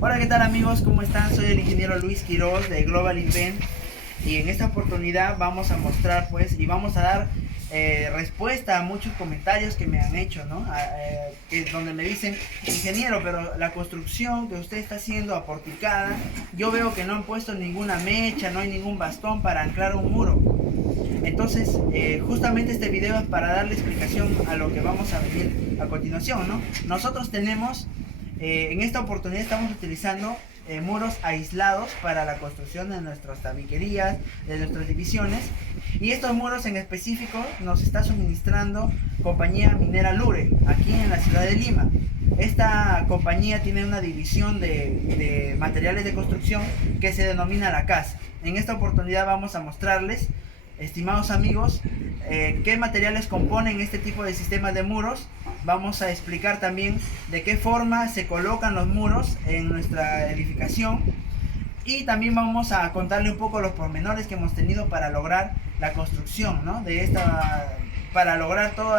Hola, ¿qué tal amigos? ¿Cómo están? Soy el ingeniero Luis Quiroz de Global Invent y en esta oportunidad vamos a mostrar y vamos a dar respuesta a muchos comentarios que me han hecho, ¿no? Donde me dicen, ingeniero, pero la construcción que usted está haciendo aporticada, yo veo que no han puesto ninguna mecha, no hay ningún bastón para anclar un muro. Entonces, justamente este video es para darle explicación a lo que vamos a venir a continuación, ¿no? Nosotros tenemos, en esta oportunidad estamos utilizando muros aislados para la construcción de nuestras tabiquerías, de nuestras divisiones. Y estos muros en específico nos está suministrando compañía minera Lure, aquí en la ciudad de Lima. Esta compañía tiene una división de materiales de construcción que se denomina La Casa. En esta oportunidad vamos a mostrarles, estimados amigos, qué materiales componen este tipo de sistemas de muros. Vamos a explicar también de qué forma se colocan los muros en nuestra edificación. Y también vamos a contarle un poco los pormenores que hemos tenido para lograr la construcción, ¿no? Para lograr todo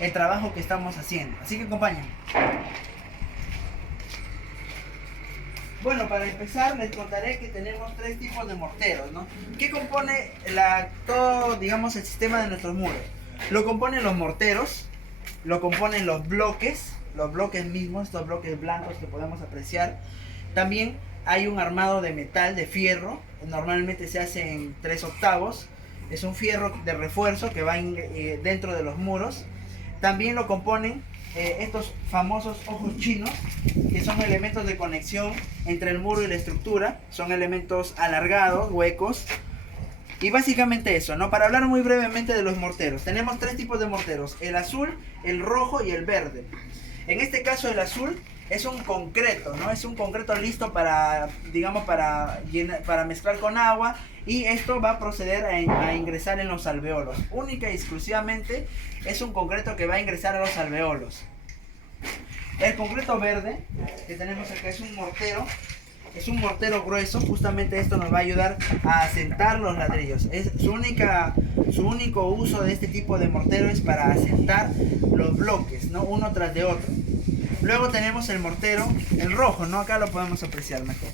el trabajo que estamos haciendo. Así que acompáñenme. Bueno, para empezar les contaré que tenemos tres tipos de morteros, ¿no? ¿Qué compone todo, digamos, el sistema de nuestros muros? Lo componen los morteros, lo componen los bloques mismos, estos bloques blancos que podemos apreciar. También hay un armado de metal, de fierro, normalmente se hace en 3/8, es un fierro de refuerzo que va dentro de los muros. También lo componen estos famosos ojos chinos, que son elementos de conexión entre el muro y la estructura, son elementos alargados, huecos. Y básicamente eso, ¿no? Para hablar muy brevemente de los morteros, tenemos tres tipos de morteros: el azul, el rojo y el verde. En este caso el azul es un concreto, ¿no? Es un concreto listo para, digamos, para mezclar con agua, y esto va a proceder a ingresar en los alveolos. Única y exclusivamente es un concreto que va a ingresar a los alveolos. El concreto verde que tenemos acá es un mortero grueso. Justamente esto nos va a ayudar a asentar los ladrillos. Su único uso de este tipo de mortero es para asentar los bloques, ¿no? Uno tras de otro. Luego tenemos el mortero, el rojo, ¿no? Acá lo podemos apreciar mejor.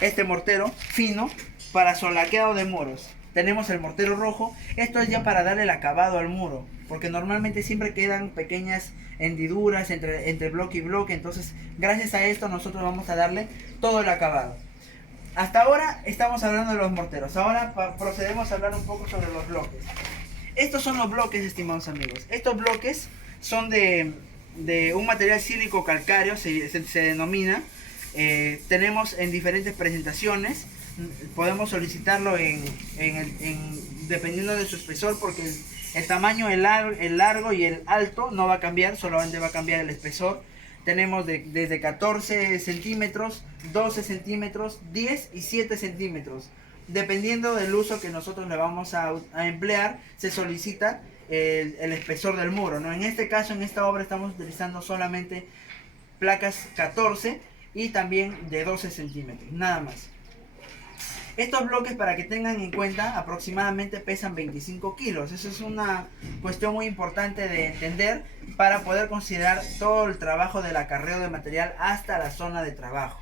Este mortero fino para solaqueado de muros. Tenemos el mortero rojo. Esto es ya para darle el acabado al muro, porque normalmente siempre quedan pequeñas hendiduras entre bloque y bloque. Entonces, gracias a esto nosotros vamos a darle todo el acabado. Hasta ahora estamos hablando de los morteros. Ahora procedemos a hablar un poco sobre los bloques. Estos son los bloques, estimados amigos. Estos bloques son de un material sílico calcáreo, se denomina. Tenemos en diferentes presentaciones. Podemos solicitarlo dependiendo de su espesor, porque el tamaño, el largo y el alto no va a cambiar, solamente va a cambiar el espesor. Tenemos desde 14 centímetros, 12 centímetros, 10 y 7 centímetros. Dependiendo del uso que nosotros le vamos a emplear, se solicita el espesor del muro, ¿no? En este caso, en esta obra, estamos utilizando solamente placas 14 y también de 12 centímetros, nada más. Estos bloques, para que tengan en cuenta, aproximadamente pesan 25 kilos. Eso es una cuestión muy importante de entender para poder considerar todo el trabajo del acarreo de material hasta la zona de trabajo.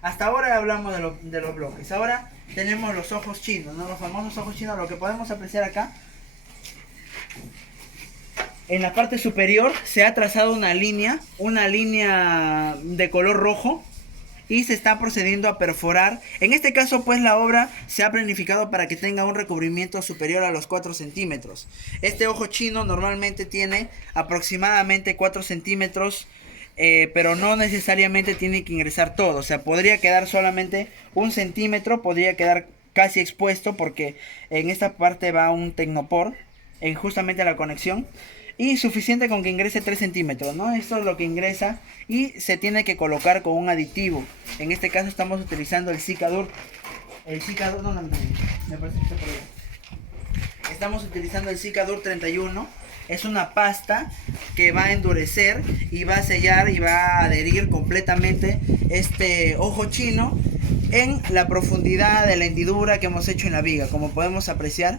Hasta ahora hablamos de los bloques. Ahora tenemos los ojos chinos, ¿no? Los famosos ojos chinos. Lo que podemos apreciar acá, en la parte superior se ha trazado una línea de color rojo, y se está procediendo a perforar. En este caso, pues, la obra se ha planificado para que tenga un recubrimiento superior a los 4 centímetros. Este ojo chino normalmente tiene aproximadamente 4 centímetros, pero no necesariamente tiene que ingresar todo. O sea, podría quedar solamente 1 centímetro, podría quedar casi expuesto, porque en esta parte va un tecnopor, justamente la conexión. Y suficiente con que ingrese 3 centímetros, ¿no? Esto es lo que ingresa, y se tiene que colocar con un aditivo. En este caso estamos utilizando el Cicadur. ¿Dónde me parece que está por ahí? Estamos utilizando el Cicadur 31. Es una pasta que va a endurecer y va a sellar y va a adherir completamente este ojo chino en la profundidad de la hendidura que hemos hecho en la viga. Como podemos apreciar,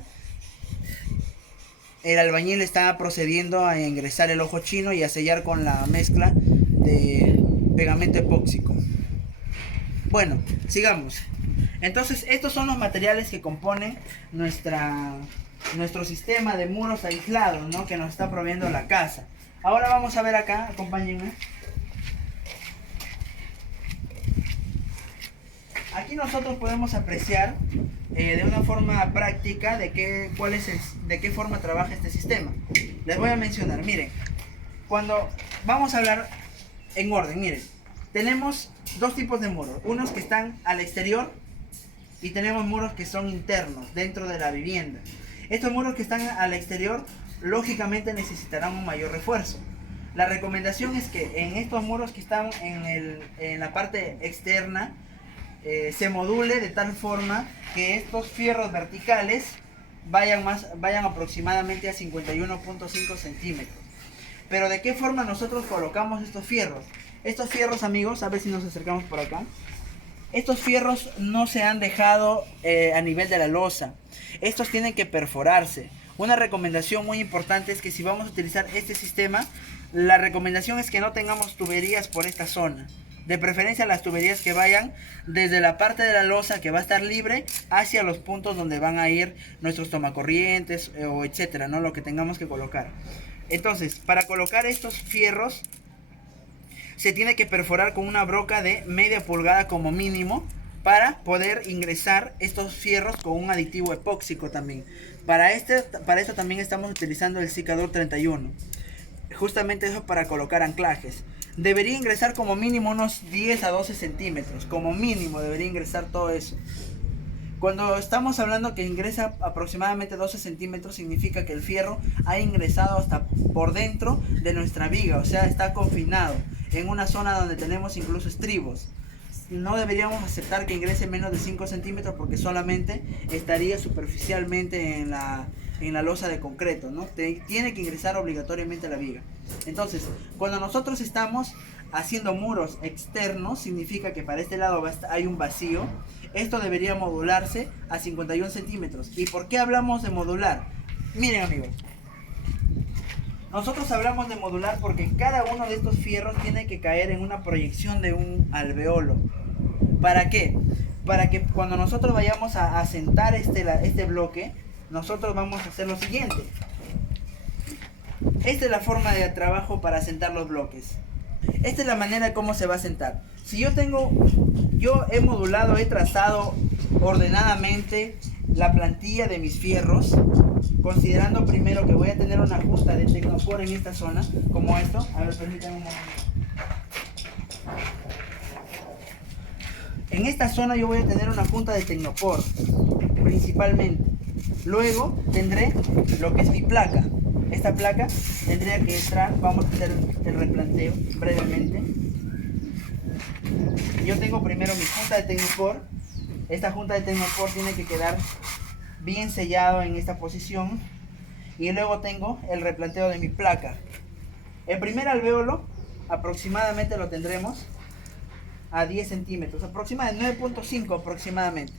el albañil está procediendo a ingresar el ojo chino y a sellar con la mezcla de pegamento epóxico. Bueno, sigamos. Entonces, estos son los materiales que componen nuestro sistema de muros aislados, ¿no? Que nos está proveyendo la casa. Ahora vamos a ver acá, acompáñenme. Aquí nosotros podemos apreciar de una forma práctica de qué forma trabaja este sistema. Les voy a mencionar, miren, cuando vamos a hablar en orden, miren, tenemos dos tipos de muros, unos que están al exterior y tenemos muros que son internos, dentro de la vivienda. Estos muros que están al exterior, lógicamente necesitarán un mayor refuerzo. La recomendación es que en estos muros que están en la parte externa, se module de tal forma que estos fierros verticales vayan aproximadamente a 51.5 centímetros. Pero ¿de qué forma nosotros colocamos estos fierros? Estos fierros, amigos, a ver si nos acercamos por acá. Estos fierros no se han dejado a nivel de la losa. Estos tienen que perforarse. Una recomendación muy importante es que si vamos a utilizar este sistema, la recomendación es que no tengamos tuberías por esta zona. De preferencia las tuberías que vayan desde la parte de la losa que va a estar libre hacia los puntos donde van a ir nuestros tomacorrientes o etcétera, ¿no? Lo que tengamos que colocar. Entonces, para colocar estos fierros se tiene que perforar con una broca de media pulgada como mínimo para poder ingresar estos fierros con un aditivo epóxico también. Para esto también estamos utilizando el Sicador 31. Justamente eso para colocar anclajes. Debería ingresar como mínimo unos 10 a 12 centímetros. Como mínimo debería ingresar todo eso. Cuando estamos hablando que ingresa aproximadamente 12 centímetros, significa que el fierro ha ingresado hasta por dentro de nuestra viga. O sea, está confinado en una zona donde tenemos incluso estribos. No deberíamos aceptar que ingrese menos de 5 centímetros porque solamente estaría superficialmente en la losa de concreto, ¿no? Tiene que ingresar obligatoriamente a la viga. Entonces, cuando nosotros estamos haciendo muros externos, significa que para este lado hay un vacío. Esto debería modularse a 51 centímetros. ¿Y por qué hablamos de modular? Miren, amigos, nosotros hablamos de modular porque cada uno de estos fierros tiene que caer en una proyección de un alveolo. ¿Para qué? Para que cuando nosotros vayamos a asentar este bloque, nosotros vamos a hacer lo siguiente. Esta es la forma de trabajo para asentar los bloques. Esta es la manera de cómo se va a asentar. Si yo he modulado, he trazado ordenadamente la plantilla de mis fierros, considerando primero que voy a tener una junta de tecnopor en esta zona, como esto. A ver, permítanme un momento. En esta zona yo voy a tener una junta de tecnopor, principalmente. Luego tendré lo que es mi placa. Esta placa tendría que entrar, vamos a hacer el replanteo brevemente. Yo tengo primero mi junta de tecnopor. Esta junta de tecnopor tiene que quedar bien sellado en esta posición. Y luego tengo el replanteo de mi placa. El primer alvéolo aproximadamente lo tendremos a 10 centímetros, aproximadamente 9.5 aproximadamente.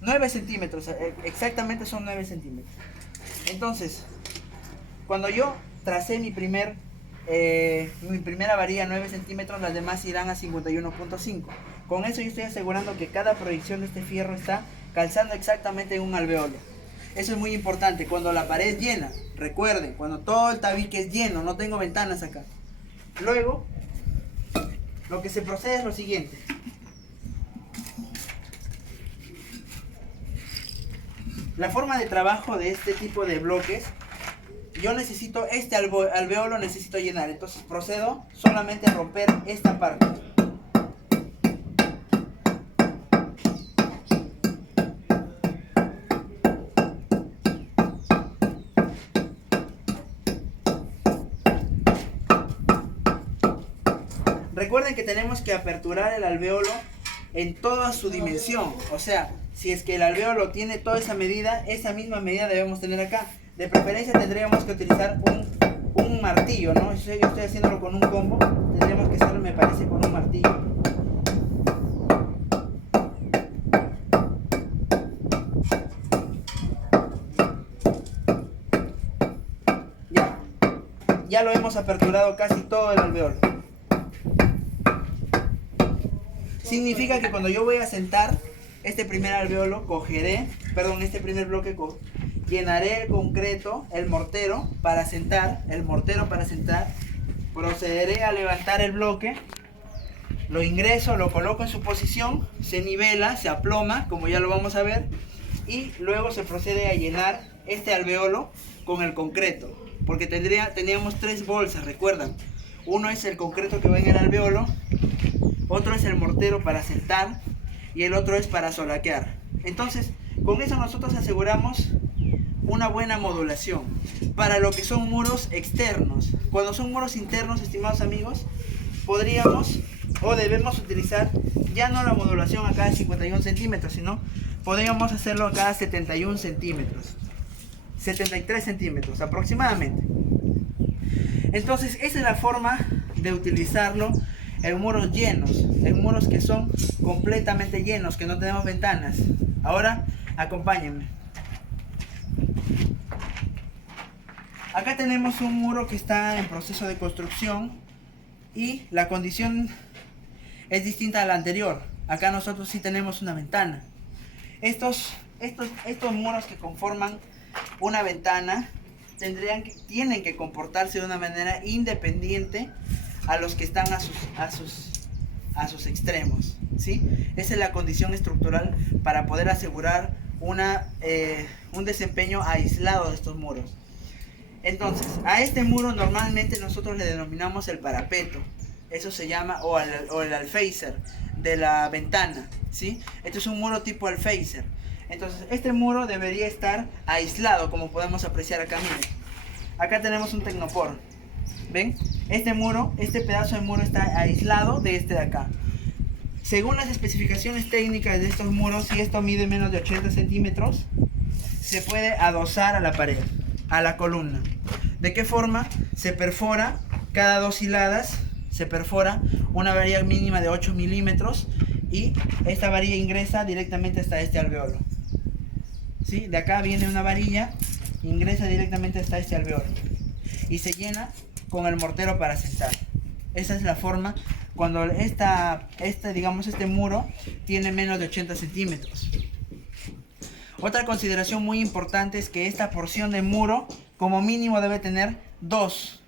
9 centímetros, exactamente son 9 centímetros. Entonces, cuando yo tracé mi primera varilla 9 centímetros, las demás irán a 51.5. Con eso yo estoy asegurando que cada proyección de este fierro está calzando exactamente en un alvéolo. Eso es muy importante. Cuando la pared es llena, recuerden, cuando todo el tabique es lleno, no tengo ventanas acá. Luego, lo que se procede es lo siguiente. La forma de trabajo de este tipo de bloques, yo necesito este alvéolo, necesito llenar. Entonces procedo solamente a romper esta parte. Recuerden que tenemos que aperturar el alvéolo en toda su dimensión. O sea, si es que el alvéolo tiene toda esa medida, esa misma medida debemos tener acá. De preferencia tendríamos que utilizar un martillo, ¿no? Yo estoy haciéndolo con un combo. Tendríamos que hacerlo, me parece, con un martillo. Ya lo hemos aperturado casi todo el alvéolo. Significa que cuando yo voy a sentar este primer alveolo, este primer bloque, llenaré el concreto, el mortero para sentar, procederé a levantar el bloque, lo ingreso, lo coloco en su posición, se nivela, se aploma, como ya lo vamos a ver, y luego se procede a llenar este alveolo con el concreto, porque teníamos 3 bolsas, recuerdan. Uno es el concreto que va en el alveolo, otro es el mortero para sentar y el otro es para solaquear. Entonces, con eso nosotros aseguramos una buena modulación para lo que son muros externos. Cuando son muros internos, estimados amigos, podríamos o debemos utilizar ya no la modulación a cada 51 centímetros, sino podríamos hacerlo a cada 71 centímetros, 73 centímetros aproximadamente. Entonces, esa es la forma de utilizarlo en muros llenos, en muros que son completamente llenos, que no tenemos ventanas. Ahora, acompáñenme. Acá tenemos un muro que está en proceso de construcción y la condición es distinta a la anterior. Acá nosotros sí tenemos una ventana. Estos muros que conforman una ventana tienen que comportarse de una manera independiente a los que están a sus extremos, ¿sí? Esa es la condición estructural para poder asegurar un desempeño aislado de estos muros. Entonces, a este muro normalmente nosotros le denominamos el parapeto. Eso se llama, o el alféizar de la ventana, ¿sí? Este es un muro tipo alféizar. Entonces, este muro debería estar aislado, como podemos apreciar acá, miren. Acá tenemos un tecnopor. ¿Ven? Este pedazo de muro está aislado de este de acá. Según las especificaciones técnicas de estos muros, si esto mide menos de 80 centímetros, se puede adosar a la pared, a la columna. ¿De qué forma? Se perfora cada 2 hiladas, se perfora una varilla mínima de 8 milímetros y esta varilla ingresa directamente hasta este alveolo. ¿Sí? De acá viene una varilla, ingresa directamente hasta este alveolo y se llena con el mortero para sentar. Esa es la forma cuando este muro tiene menos de 80 centímetros. Otra consideración muy importante es que esta porción de muro como mínimo debe tener 2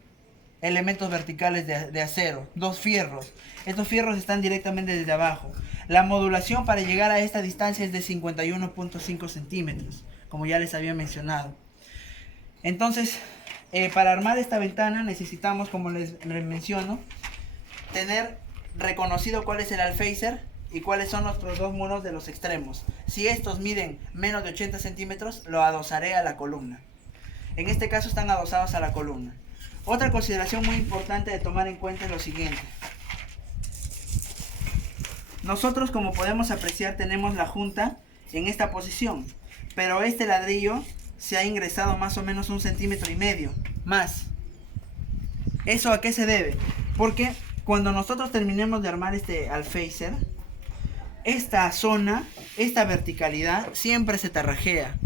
elementos verticales de acero, 2 fierros. Estos fierros están directamente desde abajo. La modulación para llegar a esta distancia es de 51.5 centímetros, como ya les había mencionado. Entonces, para armar esta ventana necesitamos, como les menciono, tener reconocido cuál es el alféizar y cuáles son nuestros 2 muros de los extremos. Si estos miden menos de 80 centímetros, lo adosaré a la columna. En este caso están adosados a la columna. Otra consideración muy importante de tomar en cuenta es lo siguiente. Nosotros, como podemos apreciar, tenemos la junta en esta posición, pero este ladrillo se ha ingresado más o menos 1,5 centímetros más. ¿Eso a qué se debe? Porque cuando nosotros terminemos de armar este alféizar, esta zona, esta verticalidad siempre se tarrajea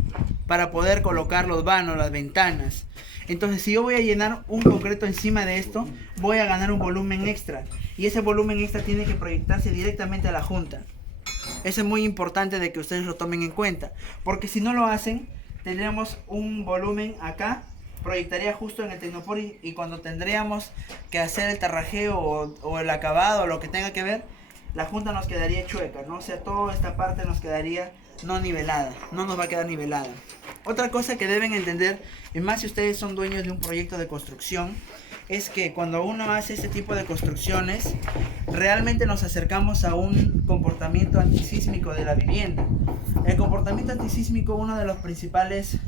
para poder colocar los vanos, las ventanas. Entonces, si yo voy a llenar un concreto encima de esto, voy a ganar un volumen extra, y ese volumen extra tiene que proyectarse directamente a la junta. Eso es muy importante de que ustedes lo tomen en cuenta, porque si no lo hacen, tendríamos un volumen acá, proyectaría justo en el tecnopor, y cuando tendríamos que hacer el tarrajeo o el acabado o lo que tenga que ver, la junta nos quedaría chueca, ¿no? O sea, toda esta parte nos quedaría no nivelada, no nos va a quedar nivelada. Otra cosa que deben entender, y más si ustedes son dueños de un proyecto de construcción, es que cuando uno hace este tipo de construcciones, realmente nos acercamos a un comportamiento antisísmico de la vivienda. El comportamiento antisísmico, uno de los principales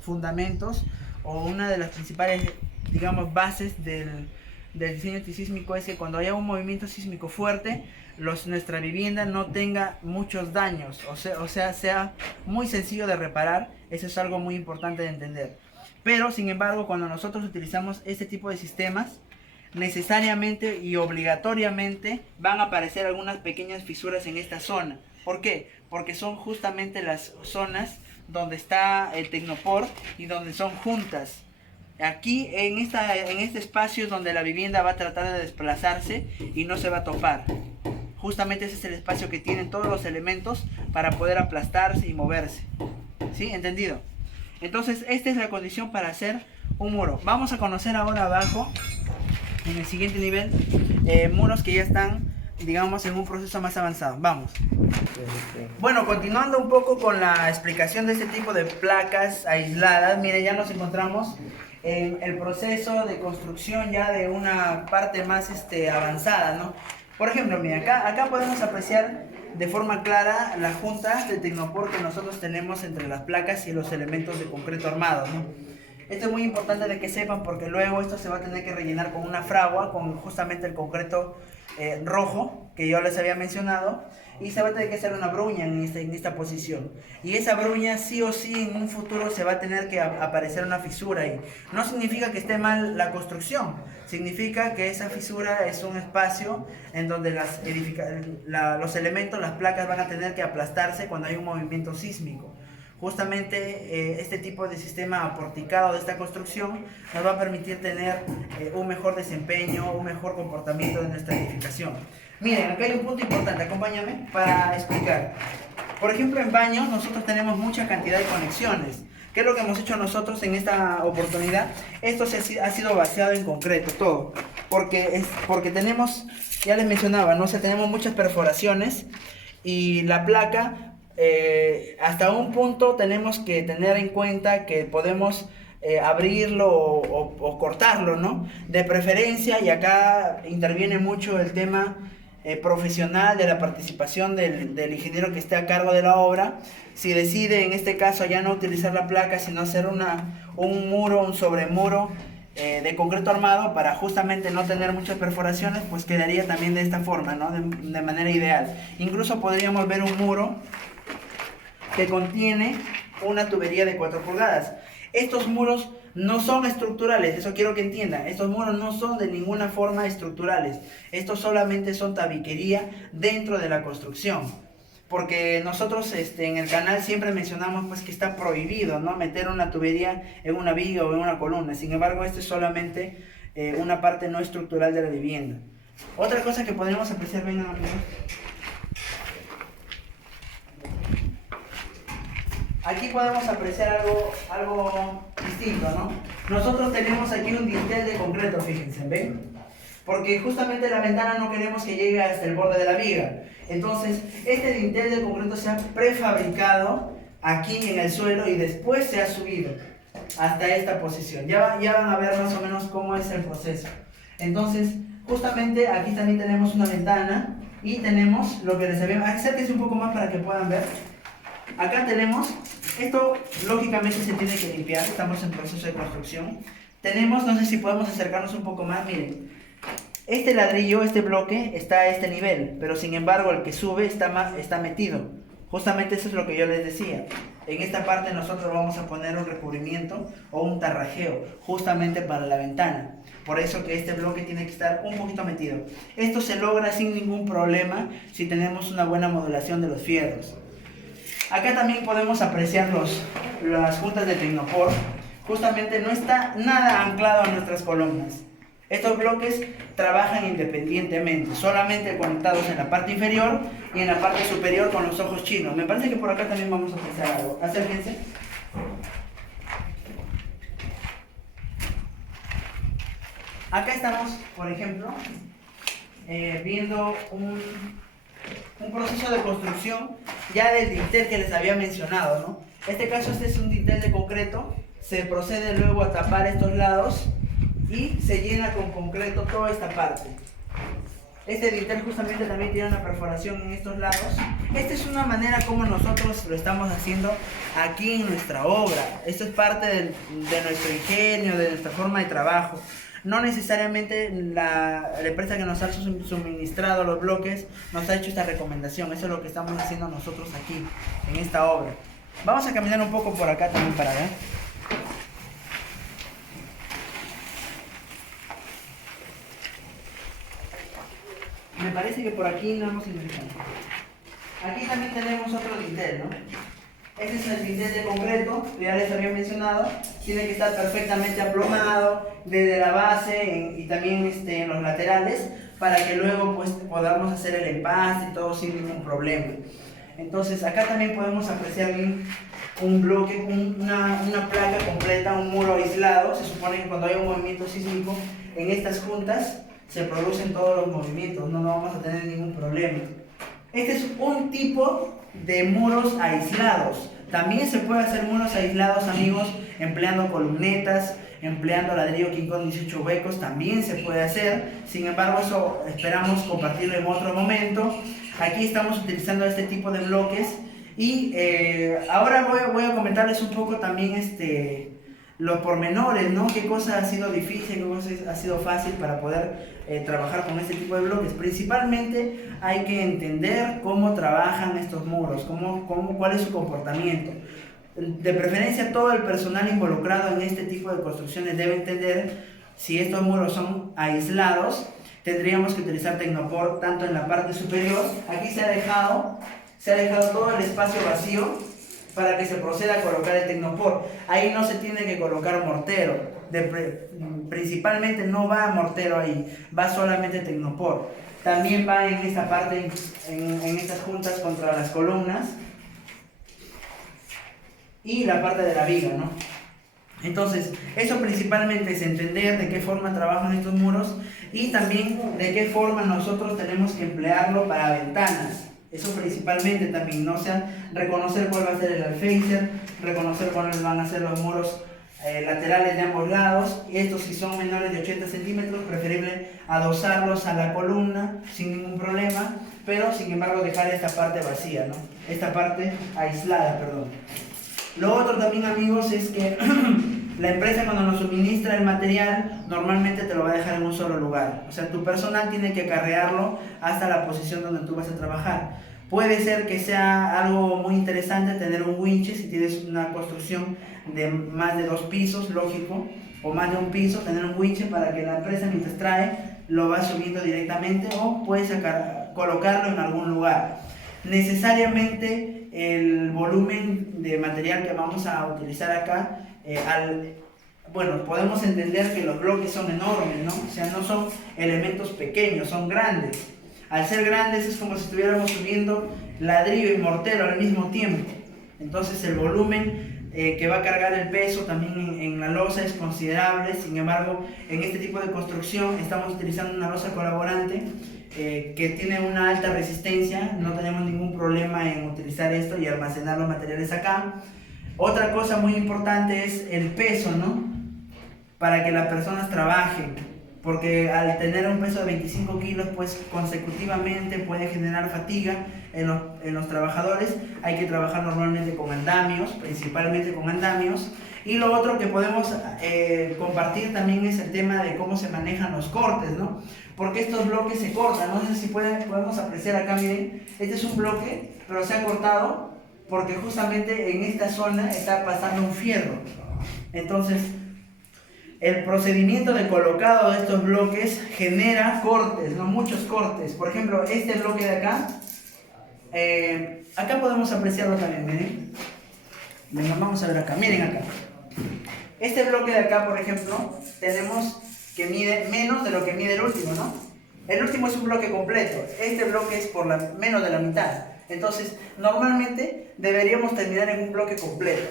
fundamentos, o una de las principales, digamos, bases del diseño antisísmico, es que cuando haya un movimiento sísmico fuerte, nuestra vivienda no tenga muchos daños, o sea muy sencillo de reparar. Eso es algo muy importante de entender. Pero sin embargo, cuando nosotros utilizamos este tipo de sistemas, necesariamente y obligatoriamente van a aparecer algunas pequeñas fisuras en esta zona. ¿Por qué? Porque son justamente las zonas donde está el tecnopor y donde son juntas. Aquí en este espacio es donde la vivienda va a tratar de desplazarse y no se va a topar. justamente ese es el espacio que tienen todos los elementos para poder aplastarse y moverse. ¿Sí? ¿Entendido? Entonces, esta es la condición para hacer un muro. Vamos a conocer ahora abajo, en el siguiente nivel, muros que ya están, digamos, en un proceso más avanzado. Vamos. Bueno, continuando un poco con la explicación de este tipo de placas aisladas, miren, ya nos encontramos en el proceso de construcción ya de una parte más avanzada, ¿no? Por ejemplo, mira, acá podemos apreciar de forma clara las juntas de tecnopor que nosotros tenemos entre las placas y los elementos de concreto armado, ¿no? Esto es muy importante de que sepan, porque luego esto se va a tener que rellenar con una fragua, con justamente el concreto rojo que yo les había mencionado, y se va a tener que hacer una bruña en esta posición, y esa bruña sí o sí en un futuro se va a tener que aparecer una fisura ahí. No significa que esté mal la construcción, significa que esa fisura es un espacio en donde los elementos, las placas van a tener que aplastarse cuando hay un movimiento sísmico. Justamente este tipo de sistema aporticado de esta construcción nos va a permitir tener un mejor desempeño, un mejor comportamiento de nuestra edificación. Miren, acá hay un punto importante, acompáñame para explicar. Por ejemplo, en baños nosotros tenemos mucha cantidad de conexiones. ¿Qué es lo que hemos hecho nosotros en esta oportunidad? Esto ha sido vaciado en concreto, todo. Porque tenemos, ya les mencionaba, ¿no? O sea, tenemos muchas perforaciones y la placa, hasta un punto tenemos que tener en cuenta que podemos abrirlo o cortarlo, ¿no? De preferencia, y acá interviene mucho el tema profesional de la participación del ingeniero que esté a cargo de la obra. Si decide en este caso ya no utilizar la placa, sino hacer un muro, un sobremuro de concreto armado para justamente no tener muchas perforaciones, pues quedaría también de esta forma, ¿no? De manera ideal. Incluso podríamos ver un muro que contiene una tubería de 4 pulgadas. Estos muros no son estructurales, eso quiero que entiendan. Estos muros no son de ninguna forma estructurales. Estos solamente son tabiquería dentro de la construcción. Porque nosotros en el canal siempre mencionamos pues que está prohibido, ¿no?, meter una tubería en una viga o en una columna. Sin embargo, esto es solamente una parte no estructural de la vivienda. Otra cosa que podríamos apreciar, vengan a ver. Aquí podemos apreciar algo distinto, ¿no? Nosotros tenemos aquí un dintel de concreto, fíjense, ¿ven? Porque justamente la ventana no queremos que llegue hasta el borde de la viga. Entonces, este dintel de concreto se ha prefabricado aquí en el suelo y después se ha subido hasta esta posición. Ya van a ver más o menos cómo es el proceso. Entonces, justamente aquí también tenemos una ventana y tenemos lo que les había... Acérquense un poco más para que puedan ver. Acá tenemos, esto lógicamente se tiene que limpiar, estamos en proceso de construcción. Tenemos, no sé si podemos acercarnos un poco más, miren. Este ladrillo, este bloque, está a este nivel, pero sin embargo el que sube está metido. Justamente eso es lo que yo les decía. En esta parte nosotros vamos a poner un recubrimiento o un tarrajeo, justamente para la ventana. Por eso que este bloque tiene que estar un poquito metido. Esto se logra sin ningún problema si tenemos una buena modulación de los fierros. Acá también podemos apreciar las juntas de tecnopor. Justamente no está nada anclado a nuestras columnas. Estos bloques trabajan independientemente, solamente conectados en la parte inferior y en la parte superior con los ojos chinos. Me parece que por acá también vamos a apreciar algo. Acérquense. Acá estamos, por ejemplo, viendo un proceso de construcción ya del dintel que les había mencionado, ¿no? En este caso este es un dintel de concreto, se procede luego a tapar estos lados y se llena con concreto toda esta parte. Este dintel justamente también tiene una perforación en estos lados. Esta es una manera como nosotros lo estamos haciendo aquí en nuestra obra. Esto es parte de nuestro ingenio, de nuestra forma de trabajo. No necesariamente la empresa que nos ha suministrado los bloques nos ha hecho esta recomendación. Eso es lo que estamos haciendo nosotros aquí, en esta obra. Vamos a caminar un poco por acá también para ver. Me parece que por aquí no hemos ingresado. Aquí también tenemos otro dintel, ¿no? Este es el dintel de concreto, que ya les había mencionado. Tiene que estar perfectamente aplomado desde la base y también en los laterales, para que luego pues podamos hacer el empaste y todo sin ningún problema. Entonces acá también podemos apreciar bien un bloque, una placa completa, un muro aislado. Se supone que cuando hay un movimiento sísmico en estas juntas se producen todos los movimientos, no vamos a tener ningún problema. Este es un tipo de muros aislados. También se puede hacer muros aislados, amigos, empleando columnetas, empleando ladrillo King Kong 18 huecos, también se puede hacer. Sin embargo, eso esperamos compartirlo en otro momento. Aquí estamos utilizando este tipo de bloques y ahora voy a comentarles un poco también los pormenores, ¿no? Qué cosa ha sido difícil, qué cosa ha sido fácil para poder trabajar con este tipo de bloques. Principalmente hay que entender cómo trabajan estos muros, cuál es su comportamiento. De preferencia todo el personal involucrado en este tipo de construcciones debe entender si estos muros son aislados. Tendríamos que utilizar Tecnopor tanto en la parte superior. Aquí se ha dejado todo el espacio vacío para que se proceda a colocar el Tecnopor. Ahí no se tiene que colocar mortero. Principalmente no va mortero ahí, va solamente Tecnopor. También va en esta parte, en estas juntas contra las columnas y la parte de la viga, ¿no? Entonces, eso principalmente es entender de qué forma trabajan estos muros y también de qué forma nosotros tenemos que emplearlo para ventanas. Eso principalmente también, ¿no? O sea, reconocer cuál va a ser el alféizar, reconocer cuáles van a ser los muros laterales de ambos lados. Y estos, si son menores de 80 centímetros, preferible adosarlos a la columna sin ningún problema, pero sin embargo dejar esta parte vacía, ¿no? Esta parte aislada, perdón. Lo otro también, amigos, es que la empresa cuando nos suministra el material normalmente te lo va a dejar en un solo lugar. O sea, tu personal tiene que acarrearlo hasta la posición donde tú vas a trabajar. Puede ser que sea algo muy interesante tener un winche si tienes una construcción de más de 2 pisos, lógico, o más de un piso, tener un winche para que la empresa mientras trae lo va subiendo directamente, o puedes colocarlo en algún lugar. Necesariamente el volumen de material que vamos a utilizar acá, bueno, podemos entender que los bloques son enormes, ¿no? O sea, no son elementos pequeños, son grandes. Al ser grandes es como si estuviéramos subiendo ladrillo y mortero al mismo tiempo. Entonces el volumen que va a cargar el peso también en la losa es considerable. Sin embargo, en este tipo de construcción estamos utilizando una losa colaborante que tiene una alta resistencia. No tenemos ningún problema en utilizar esto y almacenar los materiales acá. Otra cosa muy importante es el peso, ¿no? Para que las personas trabajen. Porque al tener un peso de 25 kilos, pues consecutivamente puede generar fatiga en los trabajadores. Hay que trabajar normalmente con andamios, principalmente con andamios. Y lo otro que podemos compartir también es el tema de cómo se manejan los cortes, ¿no? Porque estos bloques se cortan. No sé si podemos apreciar acá, miren, este es un bloque, pero se ha cortado porque justamente en esta zona está pasando un fierro. Entonces, el procedimiento de colocado de estos bloques genera cortes, ¿no? Muchos cortes. Por ejemplo, este bloque de acá, acá podemos apreciarlo también, miren. Venga, vamos a ver acá, miren acá. Este bloque de acá, por ejemplo, tenemos que mide menos de lo que mide el último, ¿no? El último es un bloque completo, este bloque es por menos de la mitad. Entonces, normalmente deberíamos terminar en un bloque completo.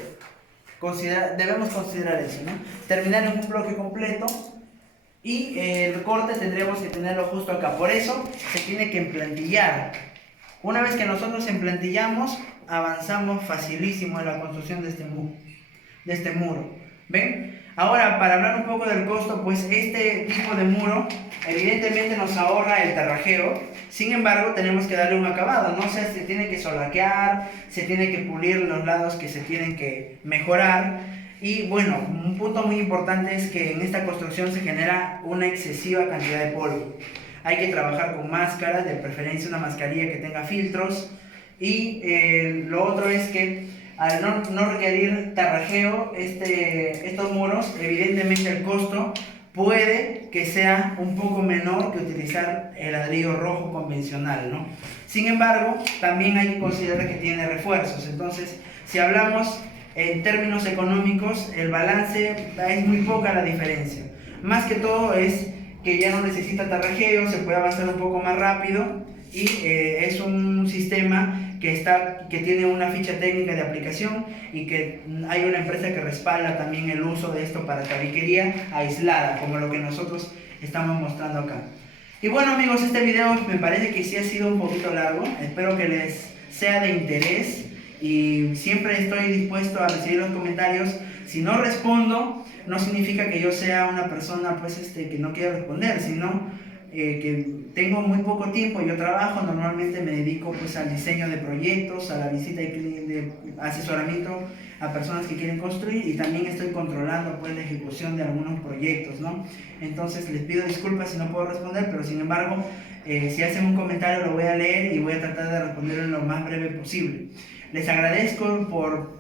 Debemos considerar eso, ¿no? Terminar en un bloque completo y el corte tendremos que tenerlo justo acá. Por eso se tiene que emplantillar. Una vez que nosotros emplantillamos, avanzamos facilísimo en la construcción de este muro. ¿Ven? Ahora, para hablar un poco del costo, pues este tipo de muro evidentemente nos ahorra el terrajeo. Sin embargo, tenemos que darle un acabado, ¿no? O sea, se tiene que solaquear, se tiene que pulir los lados que se tienen que mejorar. Y bueno, un punto muy importante es que en esta construcción se genera una excesiva cantidad de polvo. Hay que trabajar con máscaras, de preferencia una mascarilla que tenga filtros. Y lo otro es que al no requerir terrajeo, estos muros, evidentemente el costo puede que sea un poco menor que utilizar el ladrillo rojo convencional, ¿no? Sin embargo, también hay que considerar que tiene refuerzos. Entonces, si hablamos en términos económicos, el balance es muy poca la diferencia. Más que todo es que ya no necesita tarrajeo, se puede avanzar un poco más rápido y es un sistema que tiene una ficha técnica de aplicación y que hay una empresa que respalda también el uso de esto para tabiquería aislada, como lo que nosotros estamos mostrando acá. Y bueno amigos, este video me parece que sí ha sido un poquito largo, espero que les sea de interés y siempre estoy dispuesto a recibir los comentarios. Si no respondo, no significa que yo sea una persona pues, que no quiere responder, sino que tengo muy poco tiempo. Yo trabajo, normalmente me dedico pues, al diseño de proyectos, a la visita de asesoramiento a personas que quieren construir y también estoy controlando pues, la ejecución de algunos proyectos, ¿no? Entonces les pido disculpas si no puedo responder, pero sin embargo, si hacen un comentario lo voy a leer y voy a tratar de responderlo lo más breve posible. Les agradezco por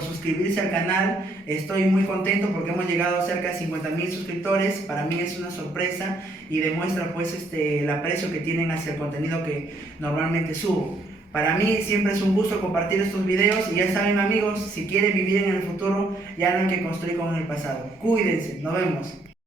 suscribirse al canal, estoy muy contento porque hemos llegado a cerca de 50.000 suscriptores, para mí es una sorpresa y demuestra pues el aprecio que tienen hacia el contenido que normalmente subo. Para mí siempre es un gusto compartir estos videos y ya saben amigos, si quieren vivir en el futuro ya no hay que construir con el pasado. Cuídense, nos vemos.